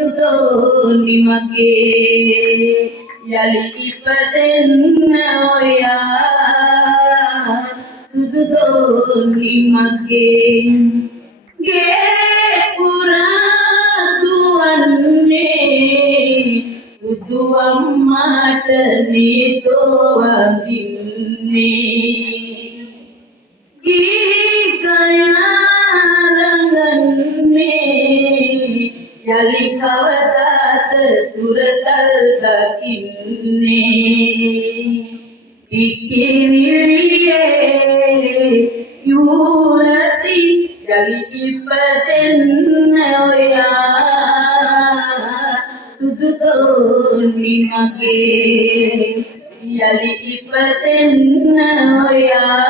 සුදුදෝ නිමගේ යලි ඉපදෙන්න ඔයා සුදුදෝ නිමගේ ගේ පුරා දුවන්නේ සුදු අම්මාට නේතෝ වඳින්නේ යලි කවදාද සුරතල් දකින්නේ ඉකිරිලියේ යුවති යලි ඉපදෙන්න ඔයා සුදුදෝ නිමගේ යලි ඉපදෙන්න ඔයා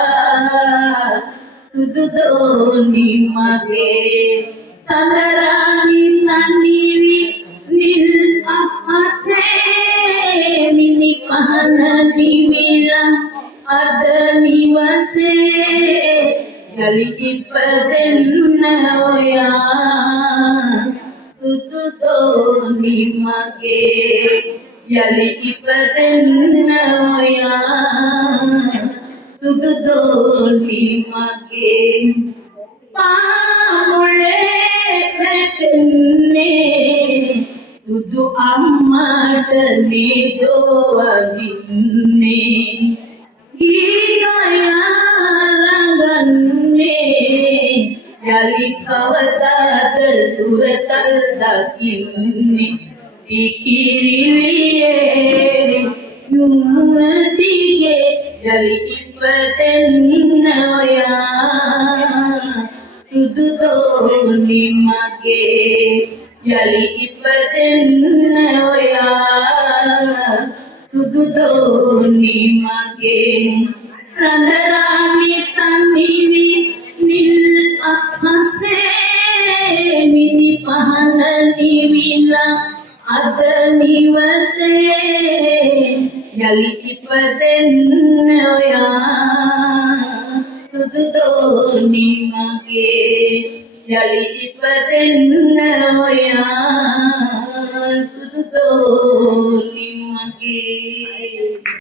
සුදුදෝ නිමගේ තලරාණි තනිවි නිල් අහසේ මිනි පහන නිවිලා අද නිවසේ යලි ඉපදෙන්න ඔයා සුදුදෝ නිමගේ යලි ඉපදෙන්න ඔයා සුදුදෝ නිමගේ සුදු අම්මාට නේතෝ වඳින්නේ ගීගයා රඟන්නේ යලි කවදාද සුරතල් දකින්නේ ඉකිරිලියේ යුමුණතිගේ යලි ඉපදෙන්න ඔයා සුදුදෝ නිමගේ යලි ඉපදෙන්න ඔයා සුදුදෝ නිමගේ රඳරාණි තනිවි නිල් අහසේ මිනි පහන නිවිලා අද නිවසේ යලි ඉපදෙන්න ඔයා සුදුදෝ නිමගේ යලි ඉපදෙන්න ඔයා සුදුදෝ නිමගේ